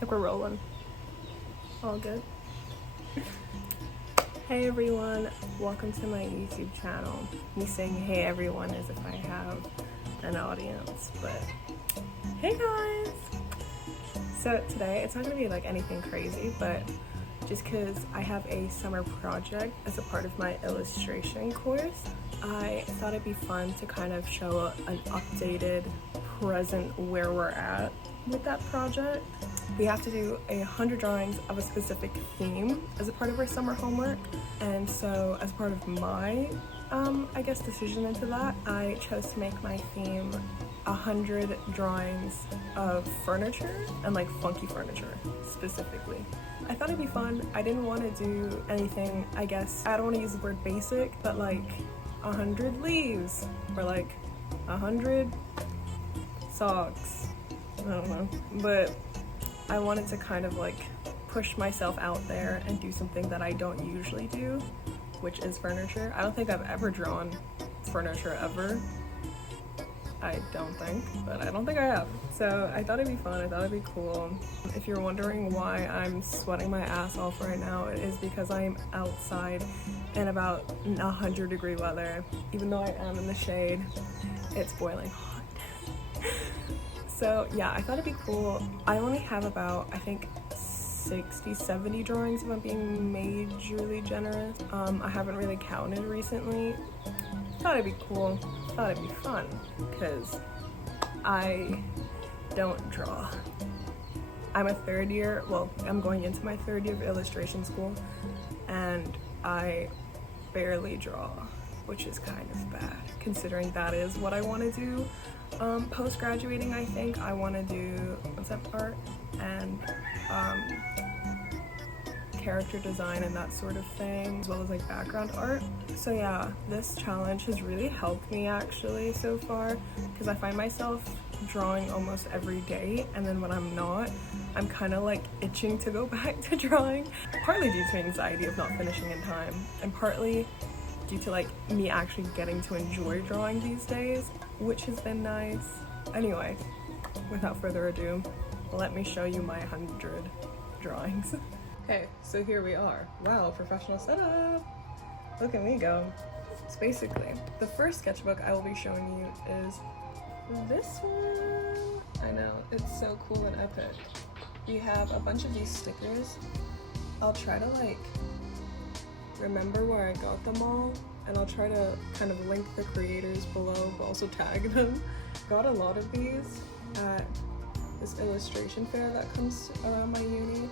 Like we're rolling. All good. Hey everyone, welcome to my YouTube channel. Me saying hey everyone as if I have an audience, but hey guys! So today, it's not gonna be like anything crazy, but just because I have a summer project as a part of my illustration course, I thought it'd be fun to kind of show an updated present where we're at with that project. We have to do 100 drawings of a specific theme as a part of our summer homework, and so as part of my I guess decision into that, I chose to make my theme 100 drawings of furniture, and like funky furniture specifically. I thought it'd be fun. I didn't want to do anything, I guess, I don't want to use the word basic, but like 100 leaves or like 100 socks. I don't know, but I wanted to kind of like push myself out there and do something that I don't usually do, which is furniture. I don't think I've ever drawn furniture ever. I don't think, but I don't think I have. So I thought it'd be fun, I thought it'd be cool. If you're wondering why I'm sweating my ass off right now, it is because I am outside in about 100-degree weather. Even though I am in the shade, it's boiling hot. So yeah, I thought it'd be cool. I only have about, I think, 60-70 drawings if I'm being majorly generous. I haven't really counted recently. Thought it'd be cool, thought it'd be fun, because I don't draw. I'm a third year, well, I'm going into my third year of illustration school, and I barely draw, which is kind of bad, considering that is what I want to do. Post-graduating, I think I want to do concept art and character design and that sort of thing, as well as like background art. So yeah, this challenge has really helped me actually so far, because I find myself drawing almost every day, and then when I'm not, I'm kind of like itching to go back to drawing, partly due to anxiety of not finishing in time, and partly due to like me actually getting to enjoy drawing these days, which has been nice. Anyway, without further ado, let me show you my 100 drawings. Okay, so here we are. Wow, professional setup. Look at me go. So basically, the first sketchbook I will be showing you is this one. I know, it's so cool and epic. We have a bunch of these stickers. I'll try to like remember where I got them all, and I'll try to kind of link the creators below, but also tag them. Got a lot of these at this illustration fair that comes around my uni,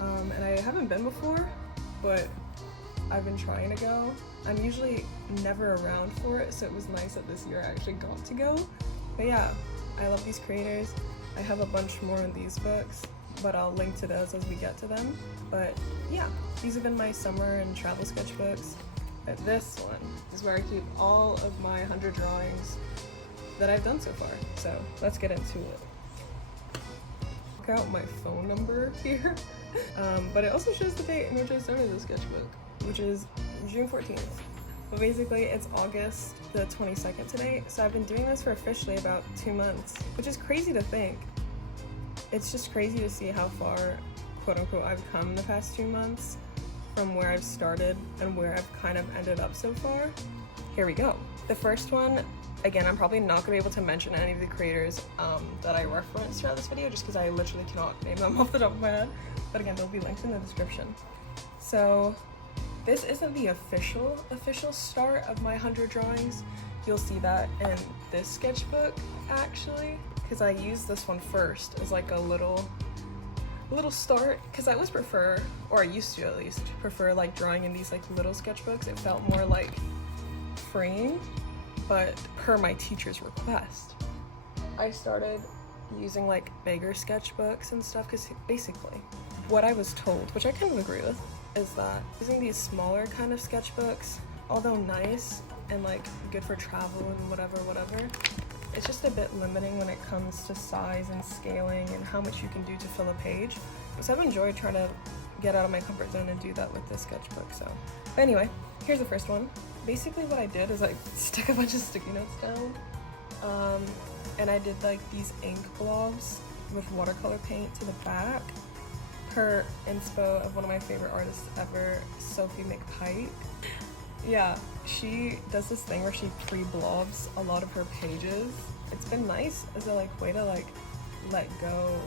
and I haven't been before, but I've been trying to go. I'm usually never around for it, so it was nice that this year I actually got to go. But yeah, I love these creators. I have a bunch more in these books, but I'll link to those as we get to them. But yeah, these have been my summer and travel sketchbooks. But this one is where I keep all of my 100 drawings that I've done so far. So let's get into it. Look out my phone number here. But it also shows the date in which I started the sketchbook, which is June 14th. But basically it's August the 22nd today, so I've been doing this for officially about 2 months, which is crazy to think. It's just crazy to see how far, quote unquote, I've come the past 2 months from where I've started and where I've kind of ended up so far. Here we go. The first one, again, I'm probably not gonna be able to mention any of the creators that I referenced throughout this video, just because I literally cannot name them off the top of my head. But again, they'll be linked in the description. So this isn't the official start of my 100 drawings. You'll see that in this sketchbook actually, because I used this one first as like a little start, because I always prefer, or I used to at least, prefer like drawing in these like little sketchbooks. It felt more like freeing, but per my teacher's request, I started using like bigger sketchbooks and stuff, because basically what I was told, which I kind of agree with, is that using these smaller kind of sketchbooks, although nice and like good for travel and whatever, it's just a bit limiting when it comes to size and scaling and how much you can do to fill a page. So I've enjoyed trying to get out of my comfort zone and do that with this sketchbook. So, but anyway, here's the first one. Basically what I did is I stuck a bunch of sticky notes down, and I did like these ink blobs with watercolor paint to the back, per inspo of one of my favorite artists ever, Sophie McPike. Yeah, she does this thing where she pre-blobs a lot of her pages. It's been nice as a like way to like let go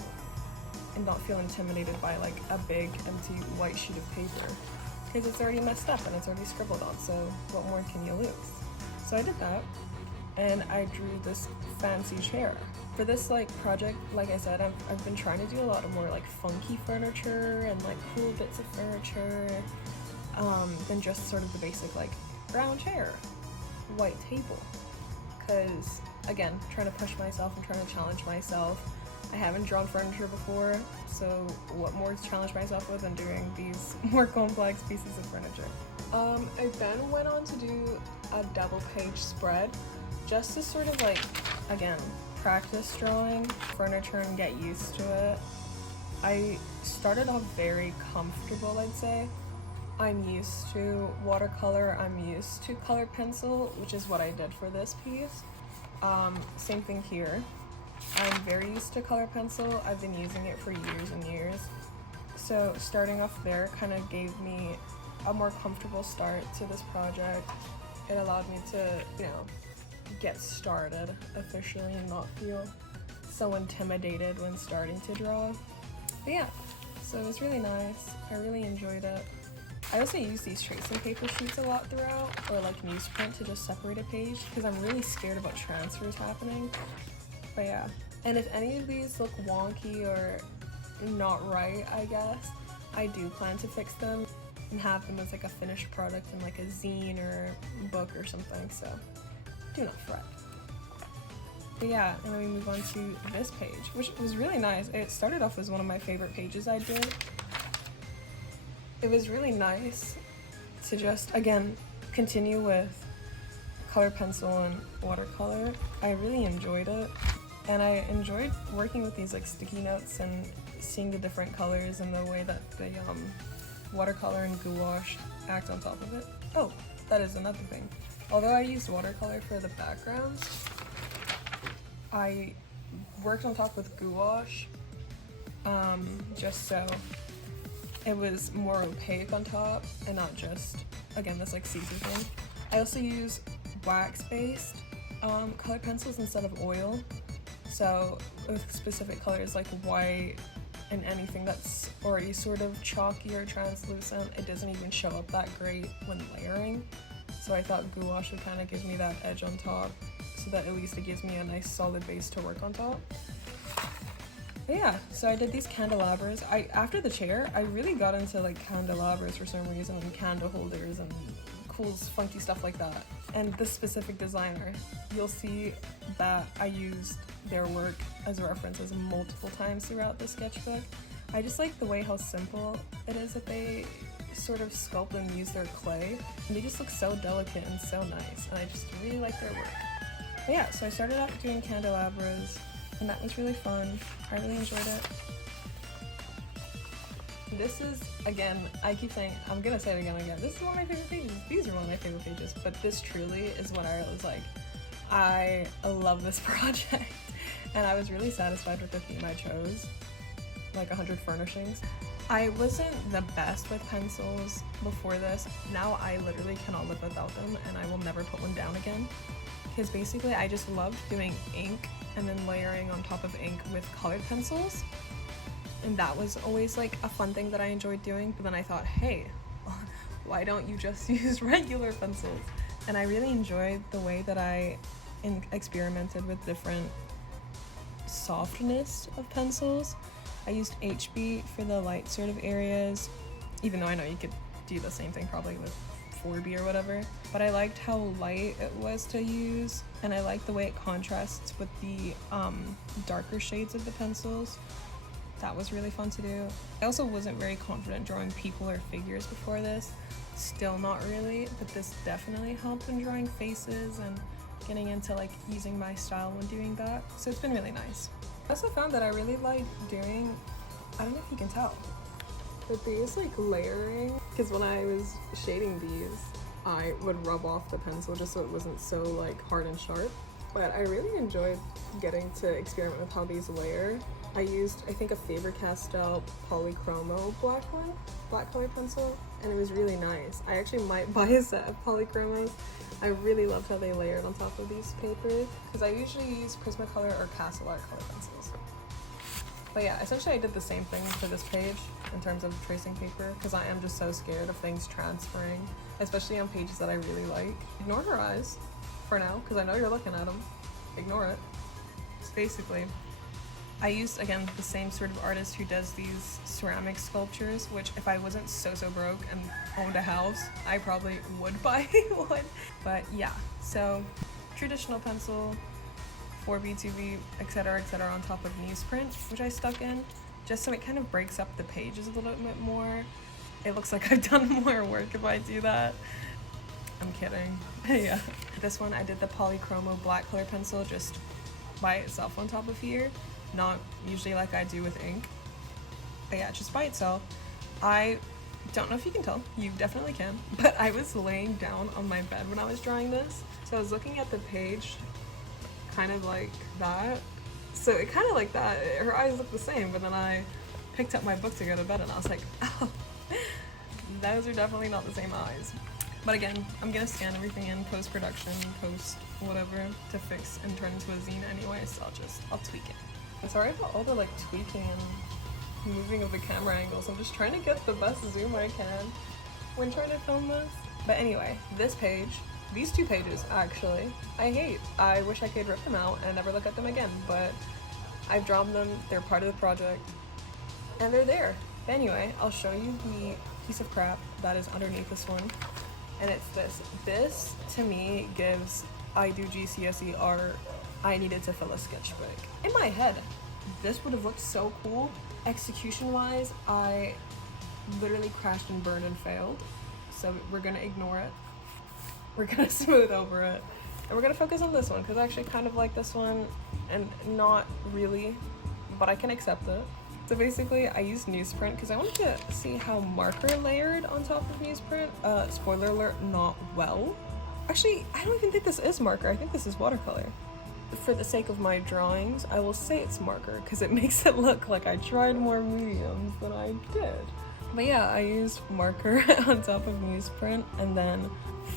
and not feel intimidated by like a big empty white sheet of paper, because it's already messed up and it's already scribbled on, so what more can you lose? So I did that, and I drew this fancy chair. For this like project, like I said, I've been trying to do a lot of more like funky furniture and like cool bits of furniture than just sort of the basic like brown chair, white table. Because again, trying to push myself and trying to challenge myself. I haven't drawn furniture before, so what more to challenge myself with than doing these more complex pieces of furniture. I then went on to do a double page spread, just to sort of like, again, practice drawing furniture and get used to it. I started off very comfortable, I'd say. I'm used to watercolor, I'm used to colored pencil, which is what I did for this piece. Same thing here. I'm very used to color pencil. I've been using it for years and years. So starting off there kind of gave me a more comfortable start to this project. It allowed me to, you know, get started officially and not feel so intimidated when starting to draw. But yeah, so it was really nice. I really enjoyed it. I also use these tracing paper sheets a lot throughout, or like newsprint to just separate a page, because I'm really scared about transfers happening. But yeah, and if any of these look wonky or not right, I guess, I do plan to fix them and have them as like a finished product in like a zine or book or something, so do not fret. But yeah, and then we move on to this page, which was really nice. It started off as one of my favorite pages I did. It was really nice to just, again, continue with color pencil and watercolor. I really enjoyed it. And I enjoyed working with these like sticky notes and seeing the different colors and the way that the watercolor and gouache act on top of it. Oh, that is another thing. Although I used watercolor for the background, I worked on top with gouache, just so it was more opaque on top and not just, again, this like see-through thing. I also use wax-based colored pencils instead of oil. So with specific colors like white and anything that's already sort of chalky or translucent, it doesn't even show up that great when layering. So I thought gouache would kind of give me that edge on top, so that at least it gives me a nice solid base to work on top. But yeah, so I did these candelabras. After the chair, I really got into like candelabras for some reason, and candle holders and cool funky stuff like that. And this specific designer, you'll see that I used their work as references multiple times throughout the sketchbook. I just like the way how simple it is that they sort of sculpt and use their clay, and they just look so delicate and so nice, and I just really like their work. But yeah, so I started out doing candelabras, and that was really fun. I really enjoyed it. This is, again, I keep saying, I'm gonna say it again and again, this is one of my favorite pages. These are one of my favorite pages, but this truly is what I was like, I love this project. And I was really satisfied with the theme I chose, like 100 furnishings. I wasn't the best with pencils before this. Now I literally cannot live without them, and I will never put one down again. Because basically I just loved doing ink and then layering on top of ink with colored pencils. And that was always like a fun thing that I enjoyed doing, but then I thought, hey, why don't you just use regular pencils? And I really enjoyed the way that I experimented with different softness of pencils. I used HB for the light sort of areas, even though I know you could do the same thing probably with 4B or whatever, but I liked how light it was to use, and I liked the way it contrasts with the darker shades of the pencils. That was really fun to do. I also wasn't very confident drawing people or figures before this, still not really, but this definitely helped in drawing faces and getting into like using my style when doing that, so it's been really nice. I also found that I really like doing, I don't know if you can tell, but these like layering, because when I was shading these, I would rub off the pencil just so it wasn't so like hard and sharp, but I really enjoyed getting to experiment with how these layer I used, I think, a Faber-Castell Polychromo black color pencil, and it was really nice. I actually might buy a set of Polychromos. I really loved how they layered on top of these papers, because I usually use Prismacolor or Cihlar color pencils. But yeah, essentially I did the same thing for this page in terms of tracing paper, because I am just so scared of things transferring, especially on pages that I really like. Ignore her eyes for now, because I know you're looking at them. Ignore it. Just basically, I used, again, the same sort of artist who does these ceramic sculptures, which if I wasn't so broke and owned a house, I probably would buy one. But yeah, so traditional pencil, 4B, 2B, etc., on top of newsprint, which I stuck in, just so it kind of breaks up the pages a little bit more. It looks like I've done more work if I do that. I'm kidding. Yeah. This one, I did the Polychromo black color pencil just by itself on top of here. Not usually like I do with ink. But yeah, just by itself. I don't know if you can tell, you definitely can, but I was laying down on my bed when I was drawing this. So I was looking at the page kind of like that. So it kind of like that, her eyes look the same, but then I picked up my book to go to bed and I was like, oh, those are definitely not the same eyes. But again, I'm gonna scan everything in post-production, post whatever, to fix and turn into a zine anyway, so I'll tweak it. I'm sorry about all the like tweaking and moving of the camera angles. I'm just trying to get the best zoom I can when trying to film this. But anyway, this page, these two pages actually, I hate. I wish I could rip them out and never look at them again, but I've drawn them, they're part of the project, and they're there. Anyway, I'll show you the piece of crap that is underneath this one, and it's this. This, to me, gives I do GCSE art, I needed to fill a sketchbook. In my head, this would have looked so cool. Execution-wise, I literally crashed and burned and failed. So we're gonna ignore it. We're gonna smooth over it. And we're gonna focus on this one, because I actually kind of like this one, and not really, but I can accept it. So basically, I used newsprint because I wanted to see how marker layered on top of newsprint. Spoiler alert, not well. Actually, I don't even think this is marker. I think this is watercolor. For the sake of my drawings, I will say it's marker because it makes it look like I tried more mediums than I did. But yeah, I used marker on top of newsprint and then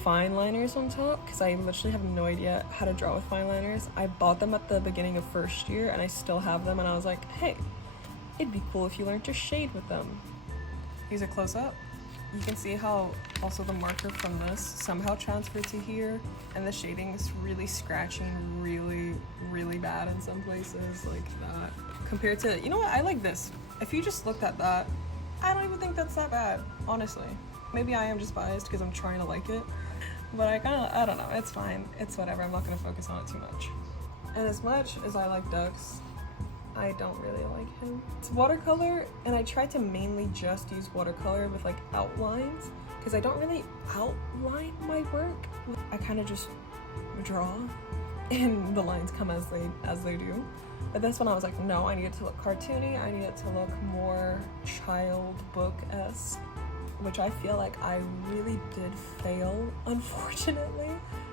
fine liners on top, because I literally have no idea how to draw with fine liners. I bought them at the beginning of first year and I still have them, and I was like, hey, it'd be cool if you learned to shade with them. Use a close-up. You can see how also the marker from this somehow transferred to here, and the shading is really scratchy and really bad in some places, like that. Compared to, you know what, I like this. If you just looked at that, I don't even think that's that bad, honestly. Maybe I am just biased because I'm trying to like it, but I don't know, it's fine. It's whatever, I'm not gonna focus on it too much. And as much as I like ducks, I don't really like him. It's watercolor, and I try to mainly just use watercolor with like outlines, because I don't really outline my work. I kind of just draw, and the lines come as they do. But this one I was like, no, I need it to look cartoony, I need it to look more child book-esque, which I feel like I really did fail, unfortunately.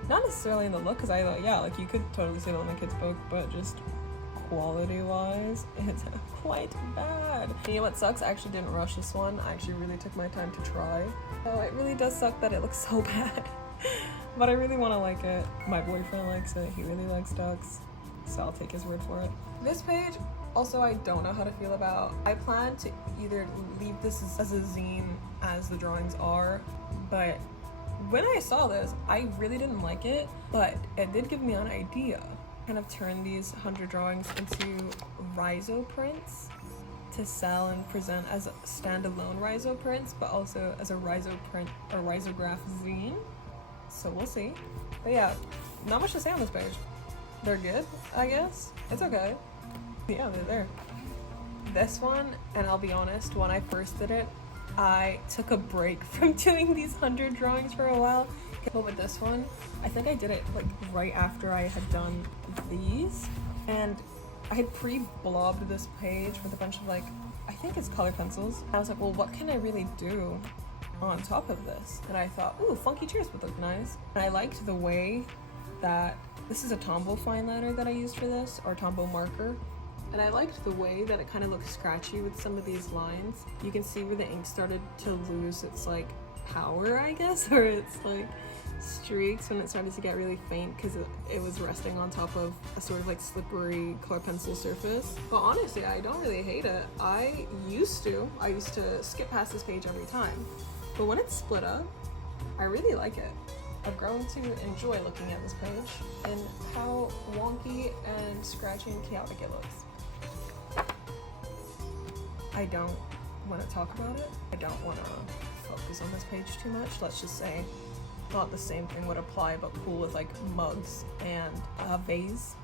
Not necessarily in the look, because I thought, yeah, like you could totally see it on a kid's book, but just quality-wise, it's quite bad. You know what sucks? I actually didn't rush this one. I actually really took my time to try. So it really does suck that it looks so bad. But I really want to like it. My boyfriend likes it. He really likes ducks, so I'll take his word for it. This page, also, I don't know how to feel about. I plan to either leave this as a zine as the drawings are, but when I saw this, I really didn't like it, but it did give me an idea. Kind of turn these 100 drawings into rhizo prints to sell and present as standalone rhizo prints, but also as a rhizo print or rhizograph zine. So we'll see. But yeah, not much to say on this page. They're good, I guess. It's okay. Yeah, they're there. This one, and I'll be honest, when I first did it, I took a break from doing these 100 drawings for a while. But with this one, I think I did it like right after I had done these, and I had pre-blobbed this page with a bunch of like, I think it's color pencils. I was like, well, what can I really do on top of this? And I thought, ooh, funky tears would look nice. And I liked the way that this is a Tombow fine liner that I used for this, or Tombow marker. And I liked the way that it kind of looked scratchy with some of these lines. You can see where the ink started to lose its like power, I guess, or its like streaks when it started to get really faint because it was resting on top of a sort of like slippery color pencil surface. But honestly, I don't really hate it. I used to skip past this page every time. But when it's split up, I really like it. I've grown to enjoy looking at this page and how wonky and scratchy and chaotic it looks. I don't want to talk about it. I don't want to focus on this page too much. Let's just say thought the same thing would apply, but cool with like mugs and a vase.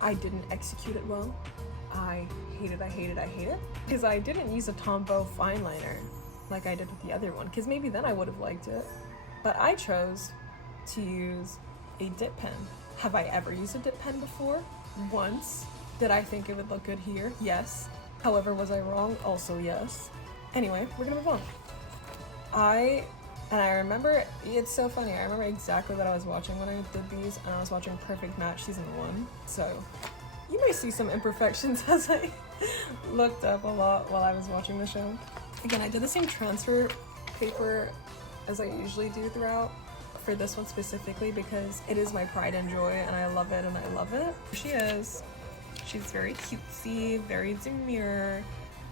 I didn't execute it well. I hate it. Because I didn't use a Tombow fine liner like I did with the other one, because maybe then I would have liked it. But I chose to use a dip pen. Have I ever used a dip pen before? Once. Did I think it would look good here? Yes. However, was I wrong? Also yes. Anyway, we're gonna move on. I remember, it's so funny, I remember exactly what I was watching when I did these, and I was watching Perfect Match Season 1, so you may see some imperfections as I looked up a lot while I was watching the show. Again, I did the same transfer paper as I usually do throughout, for this one specifically, because it is my pride and joy, and I love it, and I love it. Here she is. She's very cutesy, very demure,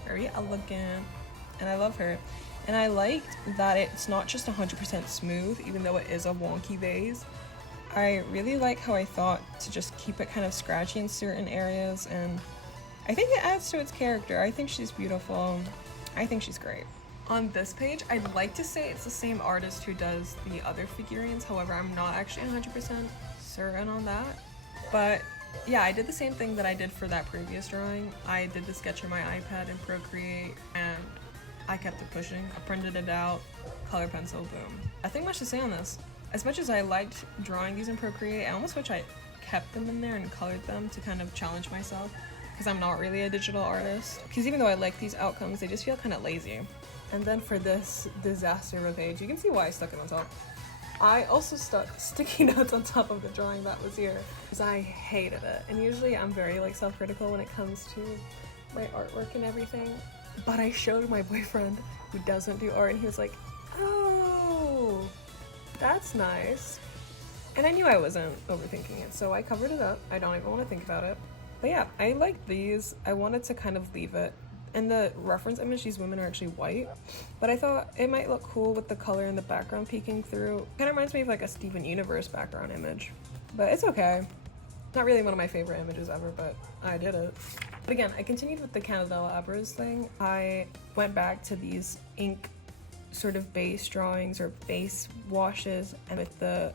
very elegant, and I love her. And I liked that it's not just 100% smooth, even though it is a wonky vase. I really like how I thought to just keep it kind of scratchy in certain areas, and I think it adds to its character. I think she's beautiful. I think she's great. On this page, I'd like to say it's the same artist who does the other figurines, however, I'm not actually 100% certain on that. But yeah, I did the same thing that I did for that previous drawing. I did the sketch on my iPad in Procreate, and I kept it pushing. I printed it out, color pencil, boom. Nothing much to say on this. As much as I liked drawing these in Procreate, I almost wish I kept them in there and colored them to kind of challenge myself, because I'm not really a digital artist. Because even though I like these outcomes, they just feel kind of lazy. And then for this disaster of a page, you can see why I stuck it on top. I also stuck sticky notes on top of the drawing that was here, because I hated it. And usually I'm very like self-critical when it comes to my artwork and everything. But I showed my boyfriend, who doesn't do art, and he was like, oh, that's nice. And I knew I wasn't overthinking it, so I covered it up. I don't even want to think about it. But yeah, I like these. I wanted to kind of leave it. In the reference image, these women are actually white, but I thought it might look cool with the color in the background peeking through. Kind of reminds me of like a Steven Universe background image, but it's okay. Not really one of my favorite images ever, but I did it. But again, I continued with the candelabras thing. I went back to these ink sort of base drawings or base washes, and with the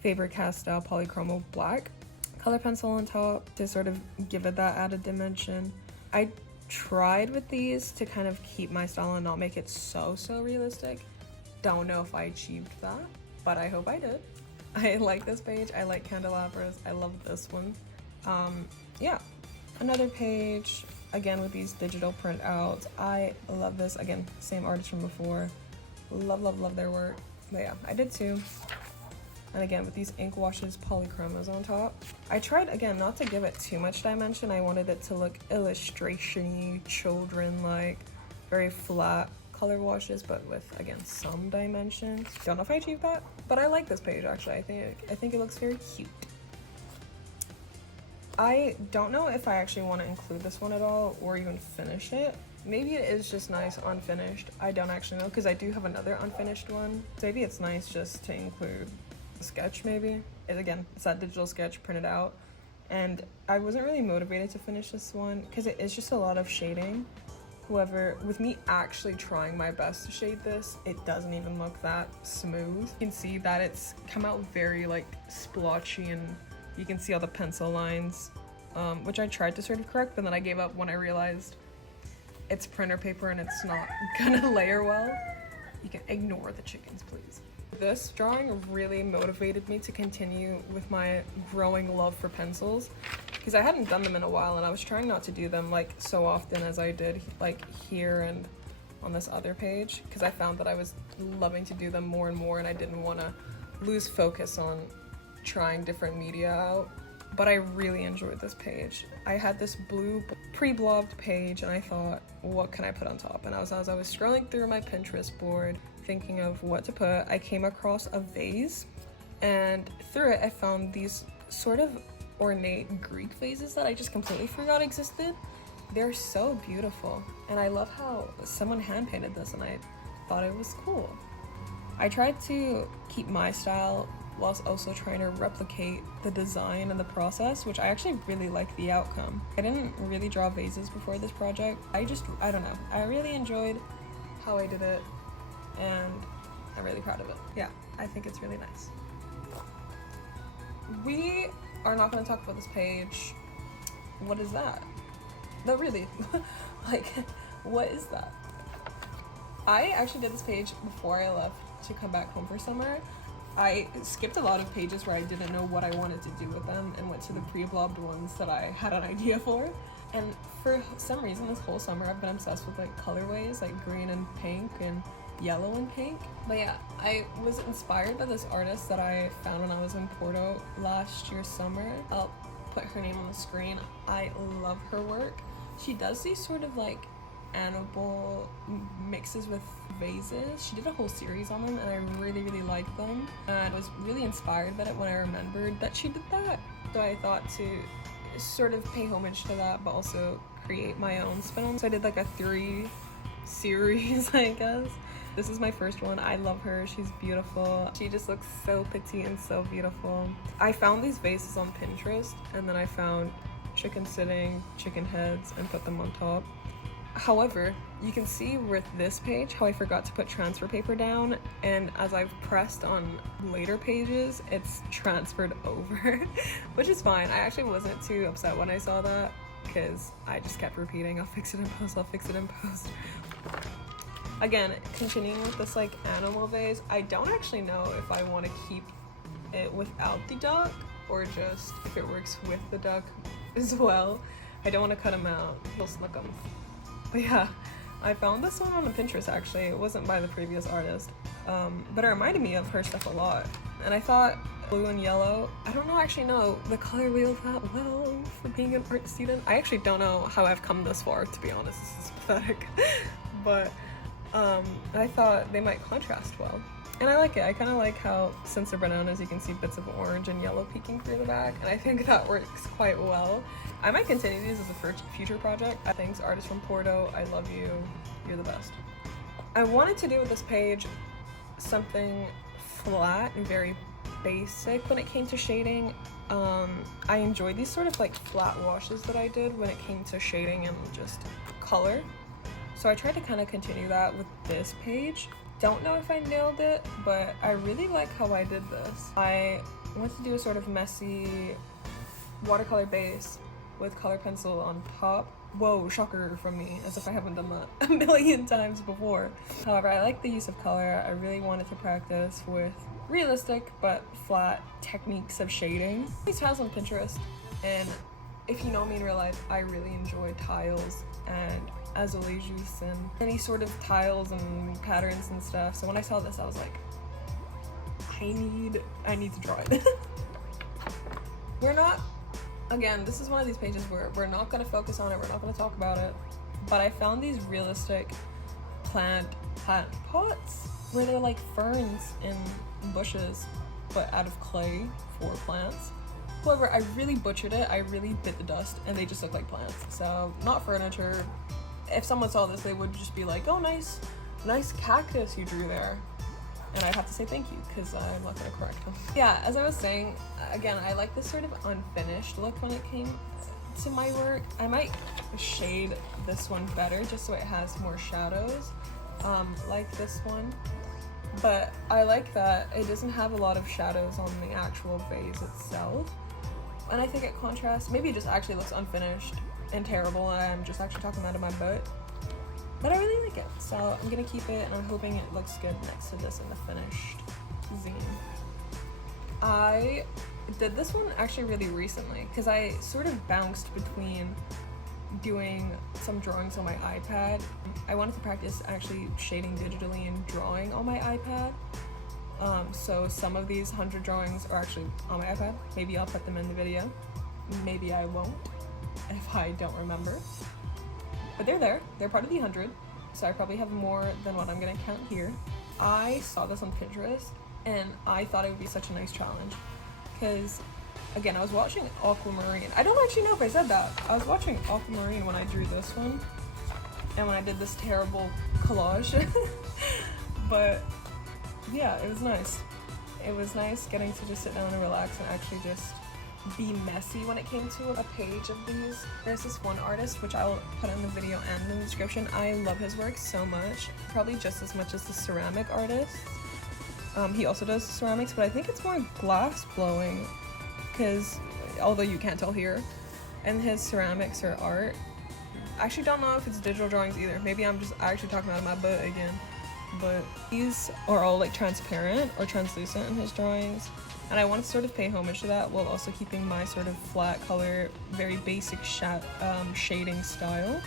Faber-Castell Polychromo Black color pencil on top to sort of give it that added dimension. I tried with these to kind of keep my style and not make it so realistic. Don't know if I achieved that, but I hope I did. I like this page. I like candelabras. I love this one. Yeah. Another page, again with these digital printouts. I love this. Again, same artist from before. Love their work. But yeah, I did too. And again, with these ink washes, polychromos on top. I tried, again, not to give it too much dimension. I wanted it to look illustration-y, children-like, very flat color washes, but with, again, some dimension. Don't know if I achieved that, but I like this page, actually. I think it looks very cute. I don't know if I actually want to include this one at all, or even finish it. Maybe it is just nice unfinished. I don't actually know, because I do have another unfinished one. So maybe it's nice just to include sketch, maybe. Again, it's that digital sketch printed out, and I wasn't really motivated to finish this one because it is just a lot of shading. However, with me actually trying my best to shade this, it doesn't even look that smooth. You can see that it's come out very like splotchy, and you can see all the pencil lines, which I tried to sort of correct, but then I gave up when I realized it's printer paper and it's not gonna layer well. You can ignore the chickens, please. This drawing really motivated me to continue with my growing love for pencils, because I hadn't done them in a while, and I was trying not to do them like so often as I did like here and on this other page, because I found that I was loving to do them more and more, and I didn't want to lose focus on trying different media out. but I really enjoyed this page. I had this blue pre-blobbed page and I thought, what can I put on top? And as I was scrolling through my Pinterest board thinking of what to put, I came across a vase, and through it I found these sort of ornate Greek vases that I just completely forgot existed. They're so beautiful, and I love how someone hand painted this, and I thought it was cool. I tried to keep my style whilst also trying to replicate the design and the process, which I actually really like the outcome. I didn't really draw vases before this project. I don't know, I really enjoyed how I did it, and I'm really proud of it. Yeah, I think it's really nice. We are not going to talk about this page. What is that? No, really. Like, what is that? I actually did this page before I left to come back home for summer. I skipped a lot of pages where I didn't know what I wanted to do with them and went to the pre-blobbed ones that I had an idea for. And for some reason this whole summer I've been obsessed with like colorways, like green and pink and yellow and pink. But yeah, I was inspired by this artist that I found when I was in Porto last year summer. I'll put her name on the screen. I love her work. She does these sort of like animal mixes with vases. She did a whole series on them and I really liked them, and I was really inspired by it when I remembered that she did that. So I thought to sort of pay homage to that but also create my own spin on. So I did like a 3 series, I guess. This is my first one. I love her. She's beautiful. She just looks so petite and so beautiful. I found these vases on Pinterest, and then I found chicken sitting, chicken heads, and put them on top. However, you can see with this page how I forgot to put transfer paper down, and as I've pressed on later pages, it's transferred over, which is fine. I actually wasn't too upset when I saw that because I just kept repeating, I'll fix it in post, I'll fix it in post. Again, continuing with this like animal vase, I don't actually know if I want to keep it without the duck or just if it works with the duck as well. I don't want to cut them out, he'll snuck them. But yeah, I found this one on Pinterest actually. It wasn't by the previous artist, but it reminded me of her stuff a lot. And I thought blue and yellow, I don't actually know the color wheel that well for being an art student. I actually don't know how I've come this far, to be honest. This is pathetic. But I thought they might contrast well. And I like it. I kind of like how, since they're bananas, you can see bits of orange and yellow peeking through the back, and I think that works quite well. I might continue these as a future project. Thanks, artist from Porto. I love you. You're the best. I wanted to do with this page something flat and very basic when it came to shading. I enjoyed these sort of like flat washes that I did when it came to shading and just color. So I tried to kind of continue that with this page. Don't know if I nailed it, but I really like how I did this. I wanted to do a sort of messy watercolor base with color pencil on top. Whoa, shocker from me, as if I haven't done that a million times before. However, I like the use of color. I really wanted to practice with realistic but flat techniques of shading. These tiles on Pinterest, and if you know me in real life, I really enjoy tiles and azulejos and any sort of tiles and patterns and stuff. So when I saw this, I was like, I need to draw it. We're not, again, this is one of these pages where we're not going to focus on it, we're not going to talk about it, but I found these realistic plant pots where they're like ferns and bushes but out of clay for plants. However, I really butchered it. I really bit the dust and they just look like plants. So not furniture. If someone saw this, they would just be like, oh, nice cactus you drew there. And I'd have to say thank you because I'm not going to correct them. Yeah, as I was saying, again, I like this sort of unfinished look when it came to my work. I might shade this one better just so it has more shadows, like this one. But I like that it doesn't have a lot of shadows on the actual vase itself. And I think it contrasts, maybe it just actually looks unfinished and terrible and I'm just actually talking out of my butt. But I really like it, so I'm gonna keep it and I'm hoping it looks good next to this in the finished zine. I did this one actually really recently because I sort of bounced between doing some drawings on my iPad. I wanted to practice actually shading digitally and drawing on my iPad. So some of these 100 drawings are actually on my iPad. Maybe I'll put them in the video. Maybe I won't if I don't remember. But they're there. They're part of the 100. So I probably have more than what I'm gonna count here. I saw this on Pinterest and I thought it would be such a nice challenge. Because, again, I was watching Aquamarine. I don't actually know if I said that. I was watching Aquamarine when I drew this one. And when I did this terrible collage. But yeah, it was nice. It was nice getting to just sit down and relax and actually just be messy when it came to a page of these. There's this one artist, which I'll put in the video and in the description. I love his work so much, probably just as much as the ceramic artist. He also does ceramics, but I think it's more glass blowing, because although you can't tell here, and his ceramics are art. I actually don't know if it's digital drawings either. Maybe I'm just actually talking out of my butt again. But these are all like transparent or translucent in his drawings. And I want to sort of pay homage to that while also keeping my sort of flat color, very basic shading style.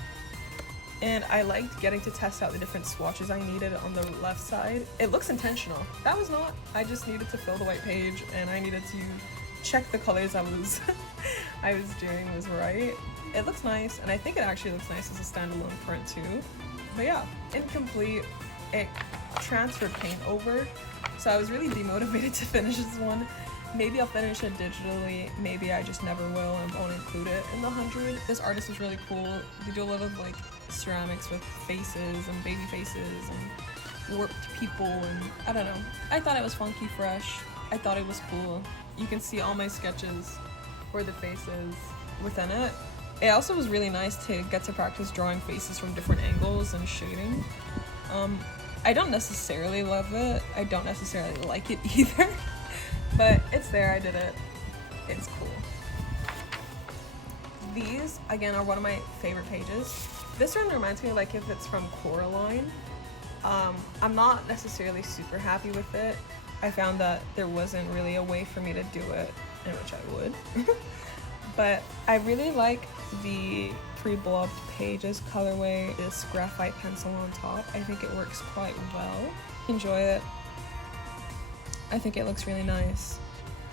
And I liked getting to test out the different swatches I needed on the left side. It looks intentional. That was not. I just needed to fill the white page and I needed to check the colors I was doing was right. It looks nice, and I think it actually looks nice as a standalone print too. But yeah, incomplete. It transferred paint over, so I was really demotivated to finish this one. Maybe I'll finish it digitally, maybe I just never will and won't include it in the 100. This artist is really cool. They do a lot of like ceramics with faces and baby faces and warped people, and I don't know. I thought it was funky fresh. I thought it was cool. You can see all my sketches for the faces within it. It also was really nice to get to practice drawing faces from different angles and shading. I don't necessarily love it. I don't necessarily like it either. But it's there, I did it. It's cool. These, again, are one of my favorite pages. This one reminds me like if it's from Coraline. I'm not necessarily super happy with it. I found that there wasn't really a way for me to do it, in which I would. But I really like the pre-blobbed pages colorway, this graphite pencil on top. I think it works quite well. Enjoy it. I think it looks really nice.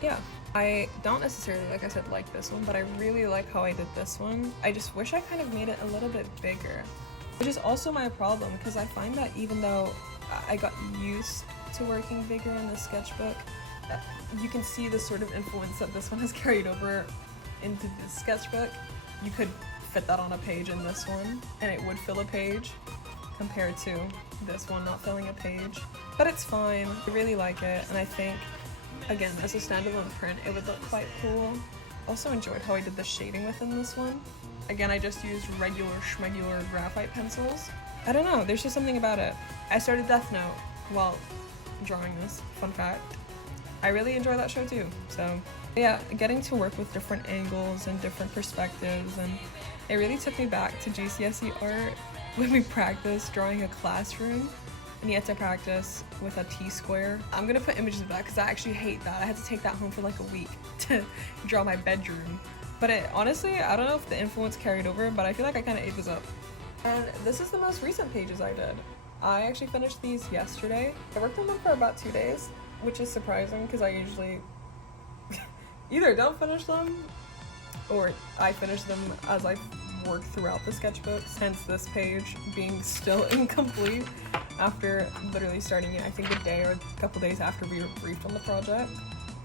Yeah. I don't necessarily, like I said, like this one, but I really like how I did this one. I just wish I kind of made it a little bit bigger, which is also my problem, because I find that even though I got used to working bigger in the sketchbook, you can see the sort of influence that this one has carried over into this sketchbook. You could fit that on a page in this one, and it would fill a page, compared to this one not filling a page. But it's fine. I really like it, and I think, again, as a standalone print, it would look quite cool. Also enjoyed how I did the shading within this one. Again, I just used regular schmegular graphite pencils. I don't know, there's just something about it. I started Death Note while drawing this, fun fact. I really enjoy that show too, so yeah, getting to work with different angles and different perspectives, and it really took me back to GCSE art when we practiced drawing a classroom and you had to practice with a T-square. I'm gonna put images of that because I actually hate that. I had to take that home for like a week to draw my bedroom. But it, honestly, I don't know if the influence carried over, but I feel like I kind of ate this up. And this is the most recent pages I did. I actually finished these yesterday. I worked on them for about 2 days, which is surprising because I usually either don't finish them or I finish them as I work throughout the sketchbooks, hence this page being still incomplete after literally starting it, I think a day or a couple days after we were briefed on the project.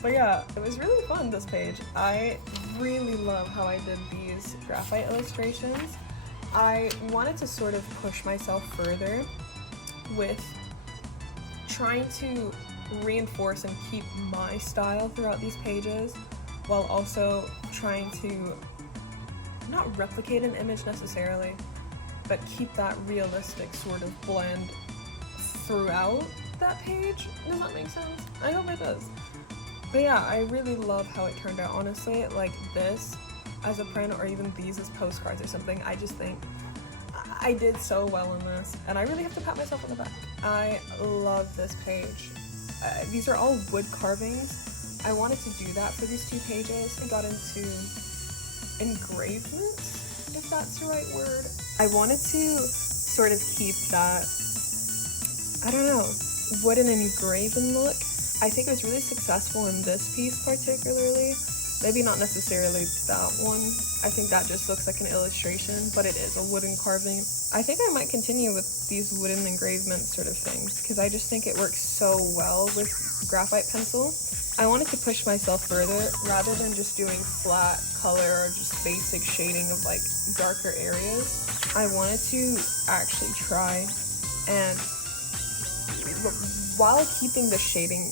But yeah, it was really fun, this page. I really love how I did these graphite illustrations. I wanted to sort of push myself further with trying to reinforce and keep my style throughout these pages, while also trying to not replicate an image necessarily, but keep that realistic sort of blend throughout that page. Does that make sense? I hope it does. But yeah, I really love how it turned out, honestly. Like this as a print, or even these as postcards or something, I just think I did so well in this, and I really have to pat myself on the back. I love this page. These are all wood carvings. I wanted to do that for these 2 pages. I got into engravement, if that's the right word. I wanted to sort of keep that, I don't know, wooden and engraven look. I think it was really successful in this piece particularly, Maybe not necessarily that one. I think that just looks like an illustration, but it is a wooden carving. I think I might continue with these wooden engravement sort of things because I just think it works so well with graphite pencil. I wanted to push myself further rather than just doing flat color or just basic shading of like darker areas. I wanted to actually try and, while keeping the shading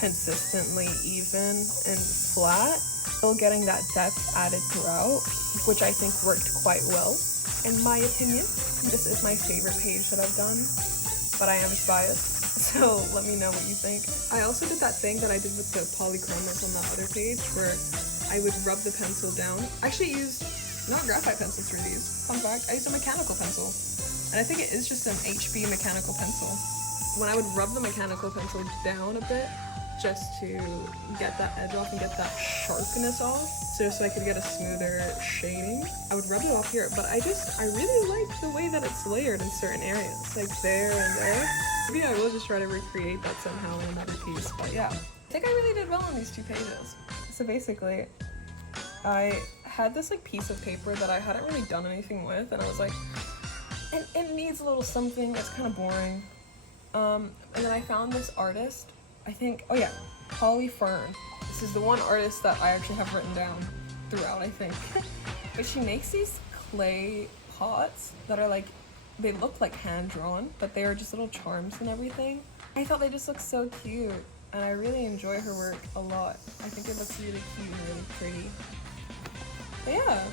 consistently even and flat, still getting that depth added throughout, which I think worked quite well in my opinion. This is my favorite page that I've done, but I am just biased, so let me know what you think. I also did that thing that I did with the polychromic on the other page where I would rub the pencil down. I actually used not graphite pencils for these. Fun fact, I used a mechanical pencil, and I think it is just an HB mechanical pencil. When I would rub the mechanical pencil down a bit, just to get that edge off and get that sharpness off, so I could get a smoother shading, I would rub it off here, but I really like the way that it's layered in certain areas, like there and there. Maybe I will just try to recreate that somehow in another piece, but yeah. I think I really did well on these 2 pages. So basically, I had this like piece of paper that I hadn't really done anything with, and I was like, it needs a little something, it's kind of boring. And then I found this artist, I think, oh yeah, Fern. This is the one artist that I actually have written down throughout, I think. But she makes these clay pots that are like, they look like hand-drawn, but they are just little charms and everything. I thought they just look so cute, and I really enjoy her work a lot. I think it looks really cute and really pretty. But yeah,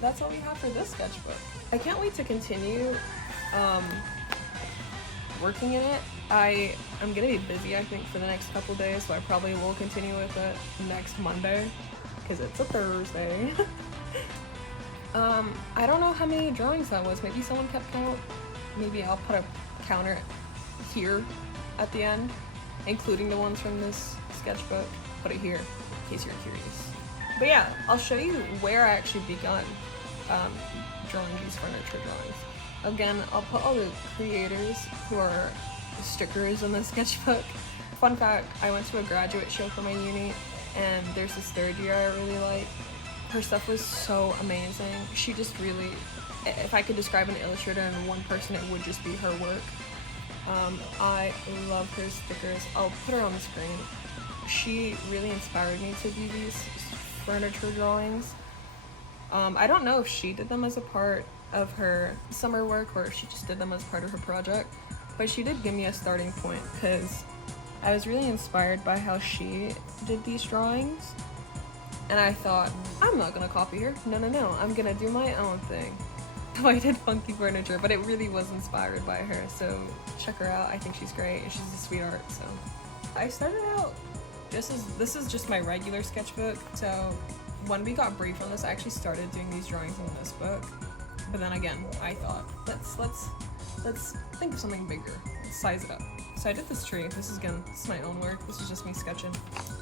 that's all we have for this sketchbook. I can't wait to continue working in it. I'm gonna be busy, I think, for the next couple days, so I probably will continue with it next Monday, because it's a Thursday. I don't know how many drawings that was. Maybe someone kept count. Maybe I'll put a counter here at the end, including the ones from this sketchbook. Put it here, in case you're curious. But yeah, I'll show you where I actually begun drawing these furniture drawings. Again, I'll put all the creators who are stickers in the sketchbook. Fun fact, I went to a graduate show for my uni, and there's this 3rd year I really like. Her stuff was so amazing. She just really, if I could describe an illustrator in one person, it would just be her work. I love her stickers. I'll put her on the screen. She really inspired me to do these furniture drawings. I don't know if she did them as a part of her summer work or if she just did them as part of her project, but she did give me a starting point because I was really inspired by how she did these drawings, and I thought, I'm not gonna copy her. No, I'm gonna do my own thing. So I did funky furniture, but it really was inspired by her, so check her out. I think she's great and she's a sweetheart. So I started out, this is just my regular sketchbook, so when we got briefed on this, I actually started doing these drawings in this book. But then again, I thought, let's think of something bigger. Let's size it up. So I did this tree. This is my own work. This is just me sketching.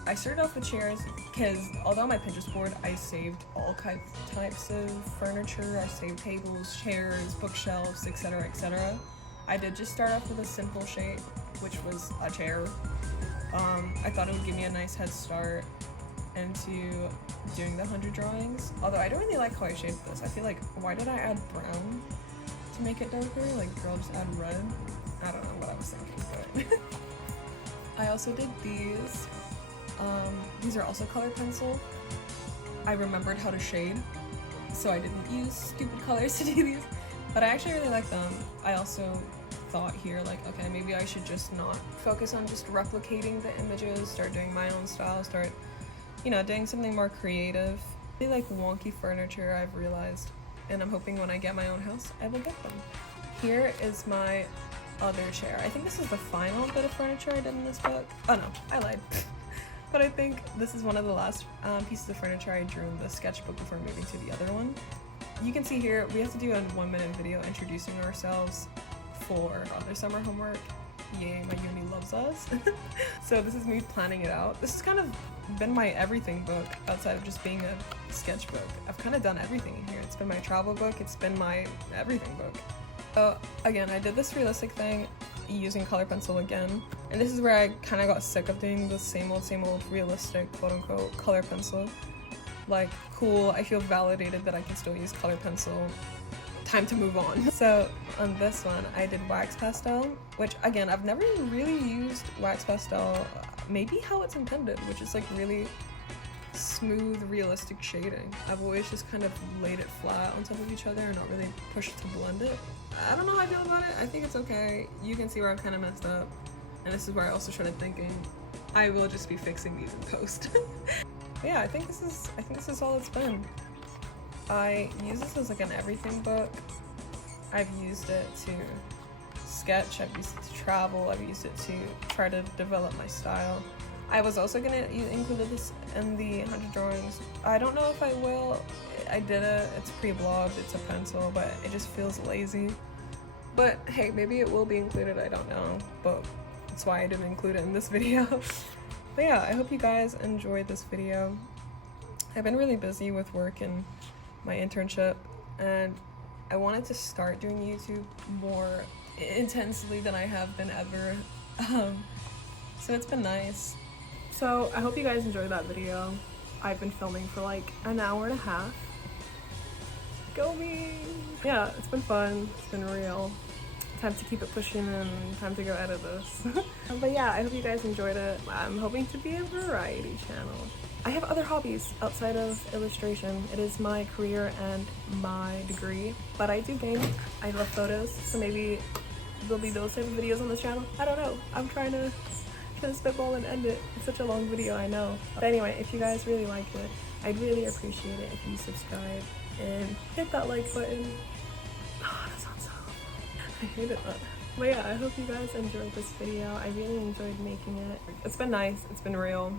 I started off with chairs because although my Pinterest board, I saved all types of furniture. I saved tables, chairs, bookshelves, etc., etc. I did just start off with a simple shape, which was a chair. I thought it would give me a nice head start into doing the 100 drawings. Although I don't really like how I shaped this. I feel like, why did I add brown to make it darker? Like, girl, just add red. I don't know what I was thinking, but I also did these. These are also color pencil. I remembered how to shade, so I didn't use stupid colors to do these, but I actually really like them. I also thought here, like, okay, maybe I should just not focus on just replicating the images, start doing my own style, start, you know, doing something more creative. I really like wonky furniture, I've realized, and I'm hoping when I get my own house, I will get them. Here is my other chair. I think this is the final bit of furniture I did in this book. Oh no, I lied. But I think this is one of the last pieces of furniture I drew in the sketchbook before moving to the other one. You can see here, we have to do a 1-minute video introducing ourselves for other summer homework. Yay, my uni loves us. So this is me planning it out. This has kind of been my everything book outside of just being a sketchbook. I've kind of done everything in here. It's been my travel book, it's been my everything book. So again, I did this realistic thing using color pencil again, and this is where I kind of got sick of doing the same old realistic quote-unquote color pencil. like, cool, I feel validated that I can still use color pencil. Time to move on. So on this one, I did wax pastel, which again, I've never really used wax pastel, maybe how it's intended, which is like really smooth, realistic shading. I've always just kind of laid it flat on top of each other and not really pushed to blend it. I don't know how I feel about it. I think it's okay. You can see where I've kind of messed up. And this is where I also started thinking, I will just be fixing these in post. Yeah, I think this is all it's been. I use this as like an everything book. I've used it to sketch, I've used it to travel, I've used it to try to develop my style. I was also gonna include this in the 100 drawings. I don't know if I will. I did it, it's pre-blogged, it's a pencil, but it just feels lazy. But hey, maybe it will be included, I don't know. But that's why I didn't include it in this video. But yeah, I hope you guys enjoyed this video. I've been really busy with work and my internship, and I wanted to start doing YouTube more intensely than I have been ever. So it's been nice. So I hope you guys enjoyed that video. I've been filming for like an hour and a half. Go me! Yeah, it's been fun. It's been real. Time to keep it pushing and time to go edit this. But yeah, I hope you guys enjoyed it. I'm hoping to be a variety channel. I have other hobbies outside of illustration. It is my career and my degree, but I do game. I love photos, so maybe there'll be those type of videos on this channel. I don't know. I'm trying to spitball and end it. It's such a long video, I know. But anyway, if you guys really liked it, I'd really appreciate it if you subscribe and hit that like button. Oh, that sounds so I hate it. But yeah, I hope you guys enjoyed this video. I really enjoyed making it. It's been nice. It's been real.